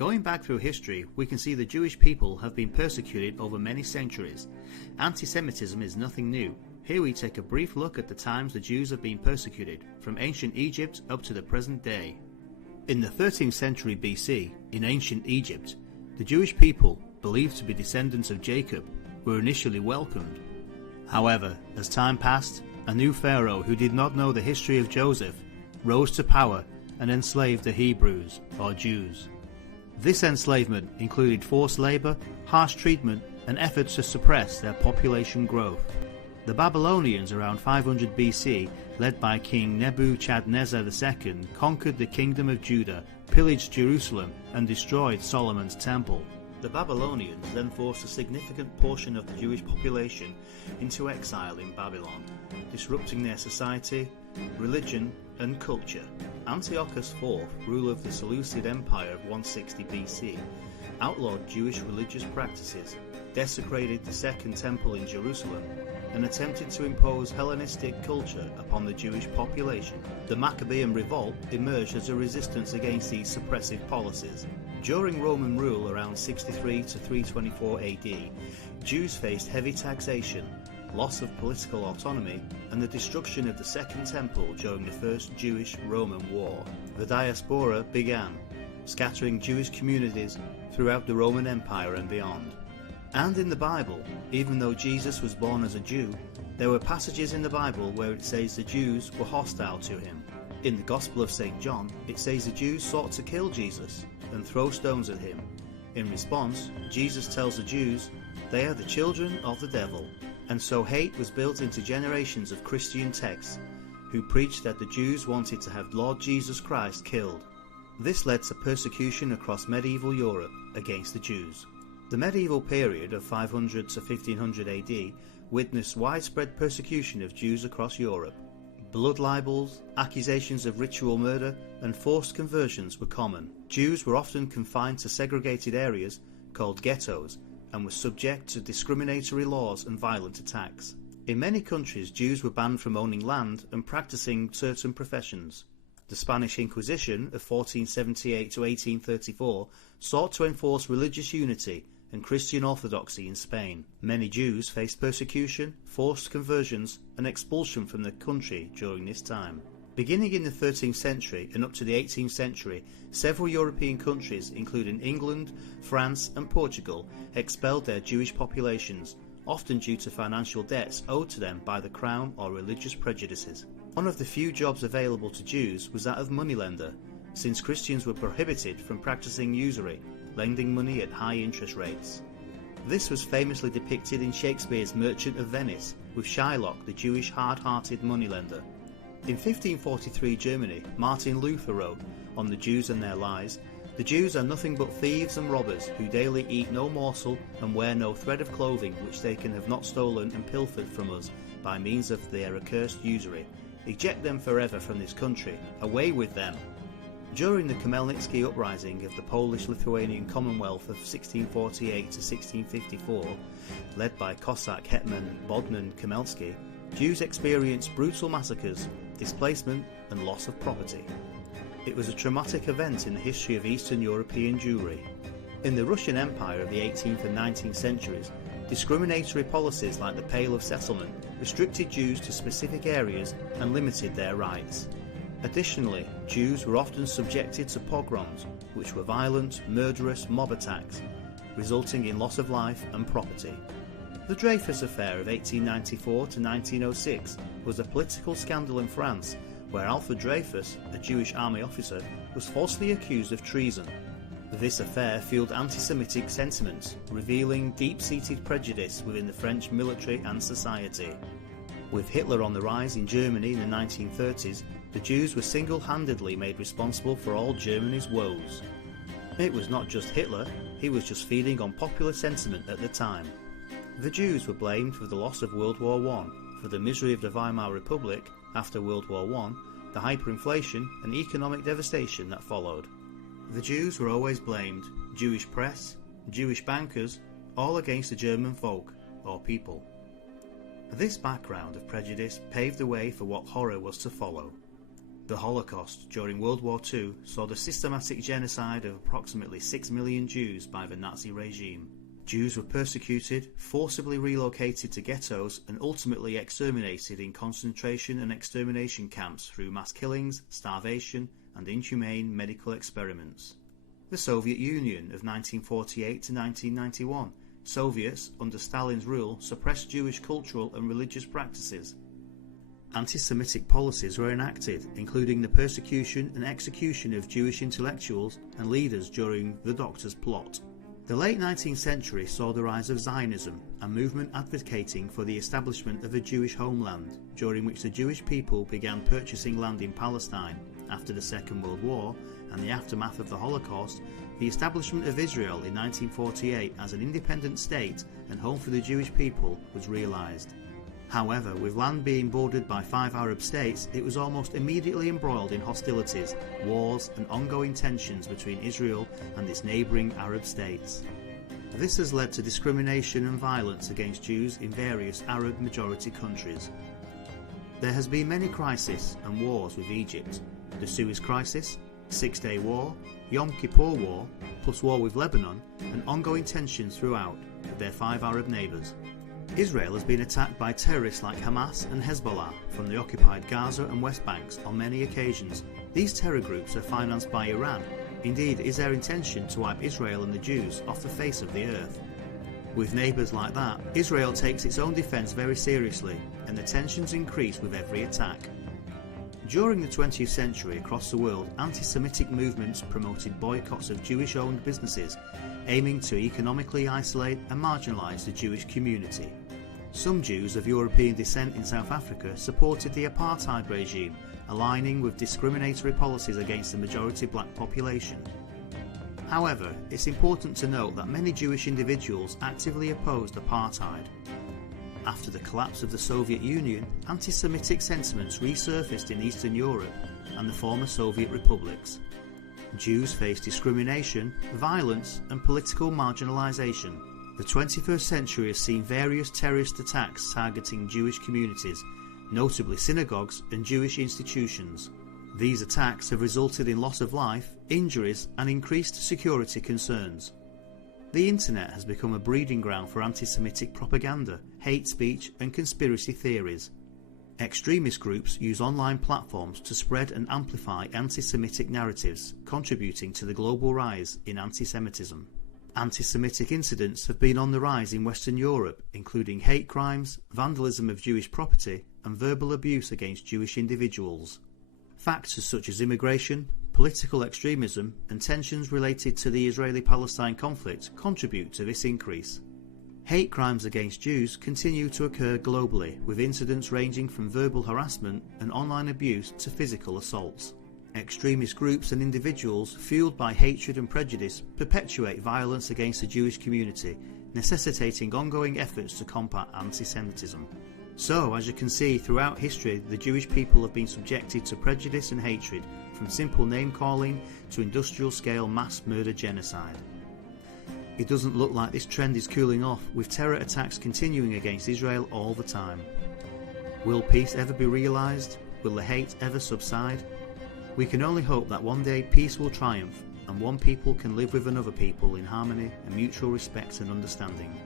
Going back through history, we can see the Jewish people have been persecuted over many centuries. Anti-Semitism is nothing new. Here we take a brief look at the times the Jews have been persecuted, from ancient Egypt up to the present day. In the 13th century BC, in ancient Egypt, the Jewish people, believed to be descendants of Jacob, were initially welcomed. However, as time passed, a new pharaoh who did not know the history of Joseph rose to power and enslaved the Hebrews, or Jews. This enslavement included forced labor, harsh treatment, and efforts to suppress their population growth. The Babylonians around 500 BC, led by King Nebuchadnezzar II, conquered the kingdom of Judah, pillaged Jerusalem, and destroyed Solomon's temple. The Babylonians then forced a significant portion of the Jewish population into exile in Babylon, disrupting their society, religion, and culture. Antiochus IV, ruler of the Seleucid Empire of 160 BC, outlawed Jewish religious practices, desecrated the Second Temple in Jerusalem, and attempted to impose Hellenistic culture upon the Jewish population. The Maccabean revolt emerged as a resistance against these suppressive policies. During Roman rule around 63 to 324 AD, Jews faced heavy taxation, loss of political autonomy, and the destruction of the Second Temple during the First Jewish-Roman War. The diaspora began, scattering Jewish communities throughout the Roman Empire and beyond. And in the Bible, even though Jesus was born as a Jew, there were passages in the Bible where it says the Jews were hostile to him. In the Gospel of St. John, it says the Jews sought to kill Jesus and throw stones at him. In response, Jesus tells the Jews, they are the children of the devil. And so hate was built into generations of Christian texts who preached that the Jews wanted to have Lord Jesus Christ killed. This led to persecution across medieval Europe against the Jews. The medieval period of 500 to 1500 AD witnessed widespread persecution of Jews across Europe. Blood libels, accusations of ritual murder, and forced conversions were common. Jews were often confined to segregated areas called ghettos and were subject to discriminatory laws and violent attacks. In many countries, Jews were banned from owning land and practicing certain professions. The Spanish Inquisition of 1478 to 1834 sought to enforce religious unity and Christian orthodoxy in Spain. Many Jews faced persecution, forced conversions, and expulsion from the country during this time. Beginning in the 13th century and up to the 18th century, several European countries, including England, France, and Portugal, expelled their Jewish populations, often due to financial debts owed to them by the crown or religious prejudices. One of the few jobs available to Jews was that of moneylender, since Christians were prohibited from practicing usury, lending money at high interest rates. This was famously depicted in Shakespeare's Merchant of Venice, with Shylock, the Jewish hard-hearted moneylender. In 1543 Germany, Martin Luther wrote, on the Jews and their lies, the Jews are nothing but thieves and robbers, who daily eat no morsel and wear no thread of clothing which they can have not stolen and pilfered from us by means of their accursed usury. Eject them forever from this country. Away with them! During the Khmelnytsky uprising of the Polish-Lithuanian Commonwealth of 1648 to 1654, led by Cossack hetman Bogdan Khmelnytsky, Jews experienced brutal massacres, displacement, and loss of property. It was a traumatic event in the history of Eastern European Jewry. In the Russian Empire of the 18th and 19th centuries, discriminatory policies like the Pale of Settlement restricted Jews to specific areas and limited their rights. Additionally, Jews were often subjected to pogroms, which were violent, murderous mob attacks, resulting in loss of life and property. The Dreyfus Affair of 1894 to 1906 was a political scandal in France where Alfred Dreyfus, a Jewish army officer, was falsely accused of treason. This affair fueled anti-Semitic sentiments, revealing deep-seated prejudice within the French military and society. With Hitler on the rise in Germany in the 1930s, the Jews were single-handedly made responsible for all Germany's woes. It was not just Hitler, he was just feeding on popular sentiment at the time. The Jews were blamed for the loss of World War I, for the misery of the Weimar Republic after World War I, the hyperinflation and economic devastation that followed. The Jews were always blamed, Jewish press, Jewish bankers, all against the German folk, or people. This background of prejudice paved the way for what horror was to follow. The Holocaust during World War II saw the systematic genocide of approximately 6 million Jews by the Nazi regime. Jews were persecuted, forcibly relocated to ghettos, and ultimately exterminated in concentration and extermination camps through mass killings, starvation, and inhumane medical experiments. The Soviet Union of 1948 to 1991. Soviets, under Stalin's rule, suppressed Jewish cultural and religious practices. Anti-Semitic policies were enacted, including the persecution and execution of Jewish intellectuals and leaders during the Doctor's Plot. The late 19th century saw the rise of Zionism, a movement advocating for the establishment of a Jewish homeland, during which the Jewish people began purchasing land in Palestine after the Second World War and the aftermath of the Holocaust. The establishment of Israel in 1948 as an independent state and home for the Jewish people was realised. However, with land being bordered by 5 Arab states, it was almost immediately embroiled in hostilities, wars and ongoing tensions between Israel and its neighbouring Arab states. This has led to discrimination and violence against Jews in various Arab-majority countries. There has been many crises and wars with Egypt: the Suez Crisis, Six-Day War, Yom Kippur War, plus war with Lebanon, and ongoing tensions throughout with their 5 Arab neighbours. Israel has been attacked by terrorists like Hamas and Hezbollah from the occupied Gaza and West Banks on many occasions. These terror groups are financed by Iran. Indeed, it is their intention to wipe Israel and the Jews off the face of the earth. With neighbours like that, Israel takes its own defence very seriously, and the tensions increase with every attack. During the 20th century across the world, anti-Semitic movements promoted boycotts of Jewish-owned businesses, aiming to economically isolate and marginalise the Jewish community. Some Jews of European descent in South Africa supported the apartheid regime, aligning with discriminatory policies against the majority black population. However, it's important to note that many Jewish individuals actively opposed apartheid. After the collapse of the Soviet Union, anti-Semitic sentiments resurfaced in Eastern Europe and the former Soviet republics. Jews faced discrimination, violence, and political marginalisation. The 21st century has seen various terrorist attacks targeting Jewish communities, notably synagogues and Jewish institutions. These attacks have resulted in loss of life, injuries, and increased security concerns. The internet has become a breeding ground for anti-Semitic propaganda, hate speech, and conspiracy theories. Extremist groups use online platforms to spread and amplify anti-Semitic narratives, contributing to the global rise in anti-Semitism. Anti-Semitic incidents have been on the rise in Western Europe, including hate crimes, vandalism of Jewish property, and verbal abuse against Jewish individuals. Factors such as immigration, political extremism, and tensions related to the Israeli-Palestine conflict contribute to this increase. Hate crimes against Jews continue to occur globally, with incidents ranging from verbal harassment and online abuse to physical assaults. Extremist groups and individuals fueled by hatred and prejudice perpetuate violence against the Jewish community, necessitating ongoing efforts to combat anti-Semitism. So, as you can see, throughout history, the Jewish people have been subjected to prejudice and hatred, from simple name-calling to industrial-scale mass murder genocide. It doesn't look like this trend is cooling off, with terror attacks continuing against Israel all the time. Will peace ever be realised? Will the hate ever subside? We can only hope that one day peace will triumph, and one people can live with another people in harmony and mutual respect and understanding.